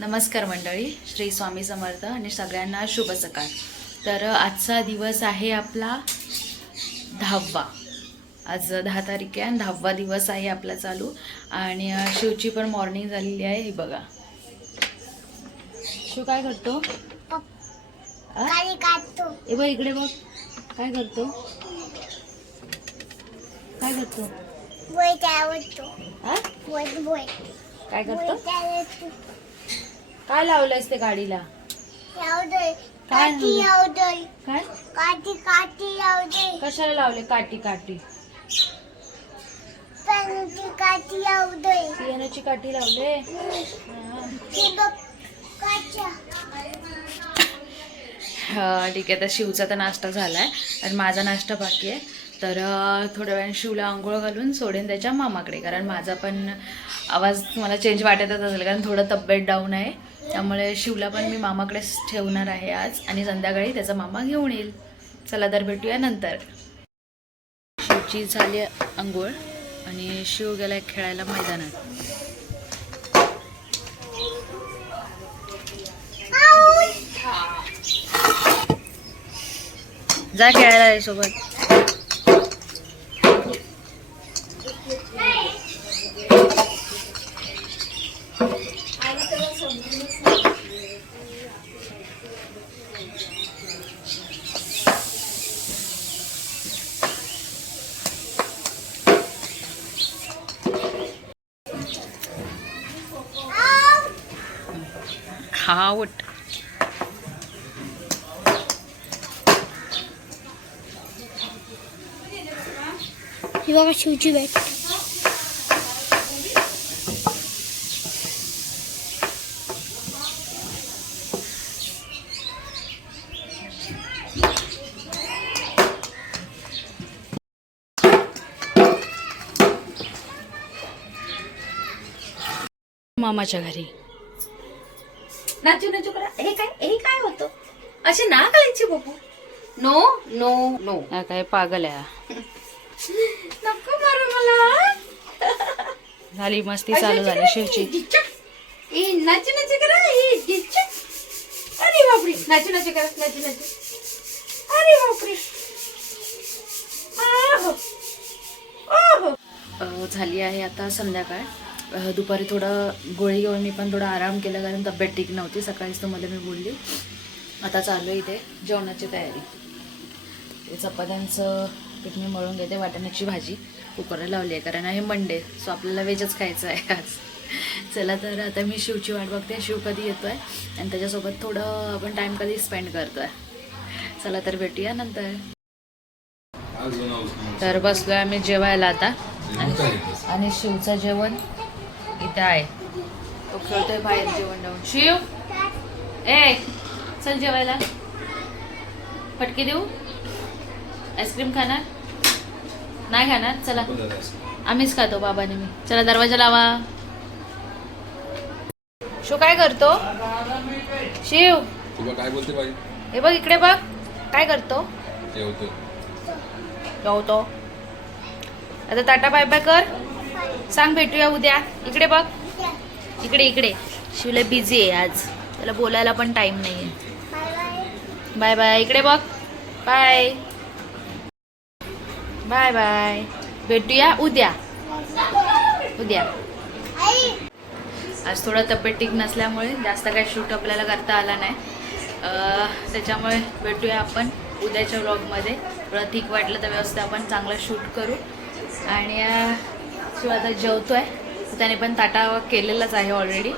नमस्कार मंडळी श्री स्वामी समर्थ आणि सगळ्यांना शुभ सकाळ. तर आजचा दिवस आहे आपला दहावा. आज दहा तारीख आहे आणि दहावा दिवस आहे आपला चालू. आणि शिवची पण मॉर्निंग झालेली आहे ही बघा. शिव काय करतो? ए बघ इकडे बघ. काय करतो? काय करतो? काय करतो? काय लावलंयस ते गाडीला? काय काय? काठी काठी कशाला लावले काठी काठी? पेनची काठी काठी लावले? हा. हे बघ हा, ठीक आहे. तर शिवचा तर नाश्ता झाला आहे आणि माझा नाश्ता बाकी आहे. तर थोड्या वेळाने शिवला आंघोळ घालून सोडेन त्याच्या मामाकडे. कारण माझा पण आवाज मला चेंज वाटतच असेल. कारण थोडं तब्येत डाऊन आहे. त्यामुळे शिवला पण मी मामाकडेच ठेवणार आहे आज आणि संध्याकाळी त्याचा मामा घेऊन येईल. चला तर भेटूया नंतर. शिवची झाली आंघोळ आणि शिव गेलाय खेळायला मैदानात. जा खेळायला आहे सोबत. हा उठ ही बघा शिवची बॅट मामाच्या घरी. नाचू नाचू करा. हे काय हे काय होतं? असे ना करायची बाबू. No no no. काय पागल आहे हा. नको मारू मला. झाली मस्ती चालू झाली शिवची. ए नाचू नाचू करा. डिच्चक. अरे बापरे. नाचू नाचू करा. नाचू नाचू. अरे बापरे. आहो. ओहो. अ, झाली आहे आता संध्याकाळ. दुपारी थोडं गोळी घेऊन मी पण थोडा आराम केला कारण तब्येत ठीक नव्हती. सकाळीच तुम्हाला मी बोलली. आता चालू आहे इथे जेवणाची तयारी. ते चपात्यांचं पीठ मी मळून घेते वाटाण्याची भाजी कुकरला लावली आहे कारण आहे मंडे सो आपल्याला व्हेजच खायचं आहे आज. चला तर आता मी शिवची वाट बघते शिव कधी येतो आहे आणि त्याच्यासोबत थोडं आपण टाईम कधी स्पेंड करतो आहे चला तर भेटूया नंतर. तर बसलोय आम्ही जेवायला आता. आणि शिवचं जेवण इथे आहे. तो खेळतोय बाहेर जेवण जाऊन शिव? ए चल जेवायला. फटके देऊ? आईस्क्रीम खाणार? नाही खाणार? चला. आम्हीच खातो बाबाने मी. चला दरवाजा लावा. शिव काय करतो? शिव? तुला काय बोलते बाई? हे बघ इकडे बघ. काय करतो? जेवतो. जेवतो. आता टाटा बाय बाय कर. सांग भेटूया उद्या. इकडे बघ. इकडे इकडे. शिवला बिझी आहे आज. त्याला बोलायला पण टाइम नाही आहे बाय बाय इकडे बघ. बाय बाय बाय भेटूया उद्या. उद्या. आज थोडा तब्येत ठीक नसल्यामुळे जास्त काही शूट आपल्याला करता आला नाही. त्याच्यामुळे भेटूया आपण उद्याच्या व्लॉगमध्ये थोडं ठीक वाटलं तर व्यवस्थित आपण चांगलं शूट करू. आणि शिव आता जेवतो आहे त्याने पण ताटा केलेलाच आहे ऑलरेडी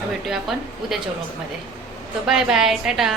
भेटूया आपण उद्याच्या व्लॉगमध्ये तर बाय बाय टाटा.